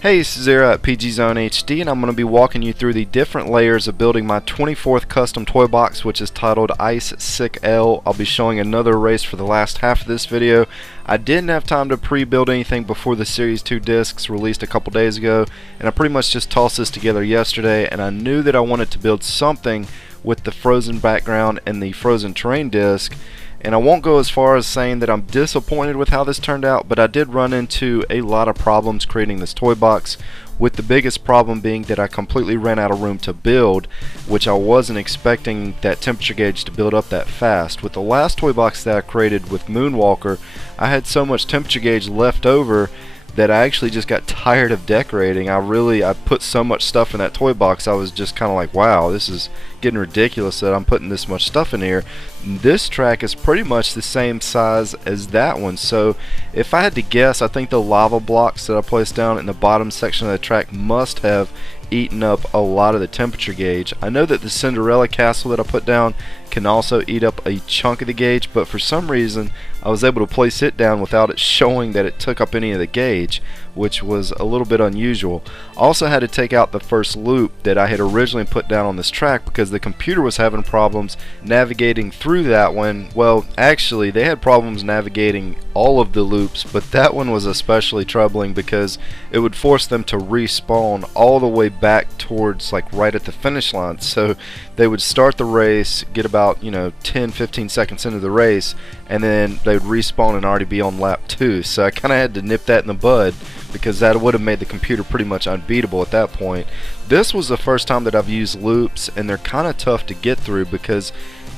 Hey, this is Zero at PGzoneHD, and I'm going to be walking you through the different layers of building my 24th custom toy box, which is titled Ice Sick L. I'll be showing another race for the last half of this video. I didn't have time to pre-build anything before the Series 2 discs released a couple days ago, and I pretty much just tossed this together yesterday, and I knew that I wanted to build something with the frozen background and the frozen terrain disc. And I won't go as far as saying that I'm disappointed with how this turned out, but I did run into a lot of problems creating this toy box, with the biggest problem being that I completely ran out of room to build, which I wasn't expecting that temperature gauge to build up that fast. With the last toy box that I created with Moonwalker, I had so much temperature gauge left over that I actually just got tired of decorating. I put so much stuff in that toy box, I was just kind of like, wow, this is getting ridiculous that I'm putting this much stuff in here. This track is pretty much the same size as that one, so if I had to guess, I think the lava blocks that I placed down in the bottom section of the track must have eaten up a lot of the temperature gauge. I know that the Cinderella castle that I put down can also eat up a chunk of the gauge, but for some reason I was able to place it down without it showing that it took up any of the gauge, which was a little bit unusual. I also had to take out the first loop that I had originally put down on this track because the computer was having problems navigating through that one. Well, actually they had problems navigating all of the loops, but that one was especially troubling because it would force them to respawn all the way back towards like right at the finish line. So they would start the race, get about 10-15 seconds into the race, and then they would respawn and already be on lap 2. So I kind of had to nip that in the bud because that would have made the computer pretty much unbeatable at that point. This was the first time that I've used loops, and they're kind of tough to get through because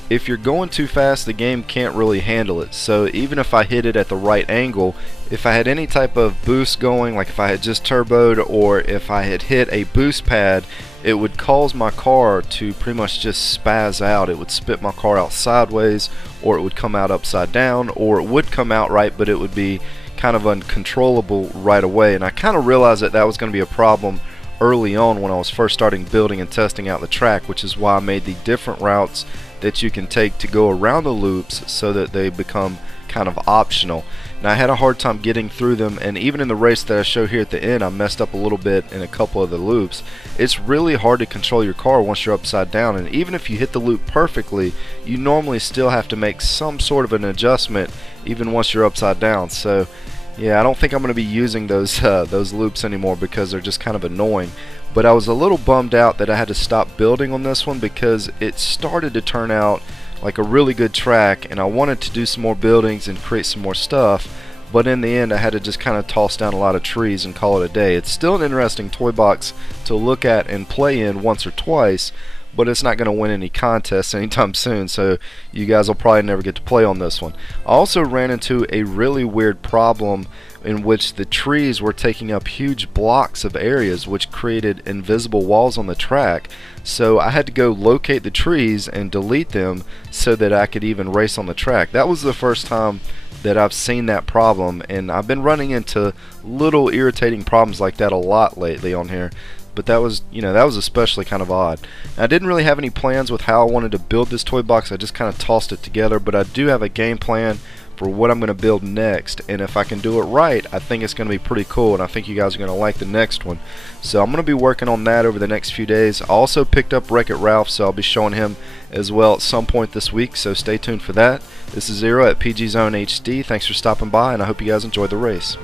if you're going too fast, the game can't really handle it. So even if I hit it at the right angle, if I had any type of boost going, like if I had just turboed or if I had hit a boost pad, it would cause my car to pretty much just spaz out. It would spit my car out sideways, or it would come out upside down, or it would come out right, but it would be kind of uncontrollable right away. And I kind of realized that that was going to be a problem early on when I was first starting building and testing out the track, which is why I made the different routes that you can take to go around the loops so that they become kind of optional. Now I had a hard time getting through them, and even in the race that I show here at the end, I messed up a little bit in a couple of the loops. It's really hard to control your car once you're upside down, and even if you hit the loop perfectly, you normally still have to make some sort of an adjustment even once you're upside down. So yeah, I don't think I'm going to be using those loops anymore because they're just kind of annoying. But I was a little bummed out that I had to stop building on this one because it started to turn out like a really good track, and I wanted to do some more buildings and create some more stuff, but in the end I had to just kind of toss down a lot of trees and call it a day. It's still an interesting toy box to look at and play in once or twice, but it's not going to win any contests anytime soon, so you guys will probably never get to play on this one. I also ran into a really weird problem in which the trees were taking up huge blocks of areas, which created invisible walls on the track. So I had to go locate the trees and delete them so that I could even race on the track. That was the first time that I've seen that problem, and I've been running into little irritating problems like that a lot lately on here. But that was, that was especially kind of odd. I didn't really have any plans with how I wanted to build this toy box. I just kind of tossed it together, but I do have a game plan for what I'm going to build next, and if I can do it right, I think it's going to be pretty cool, and I think you guys are going to like the next one. So I'm going to be working on that over the next few days. I also picked up Wreck-It Ralph, so I'll be showing him as well at some point this week, so stay tuned for that. This is Zero at PGzoneHD. Thanks for stopping by, and I hope you guys enjoy the race.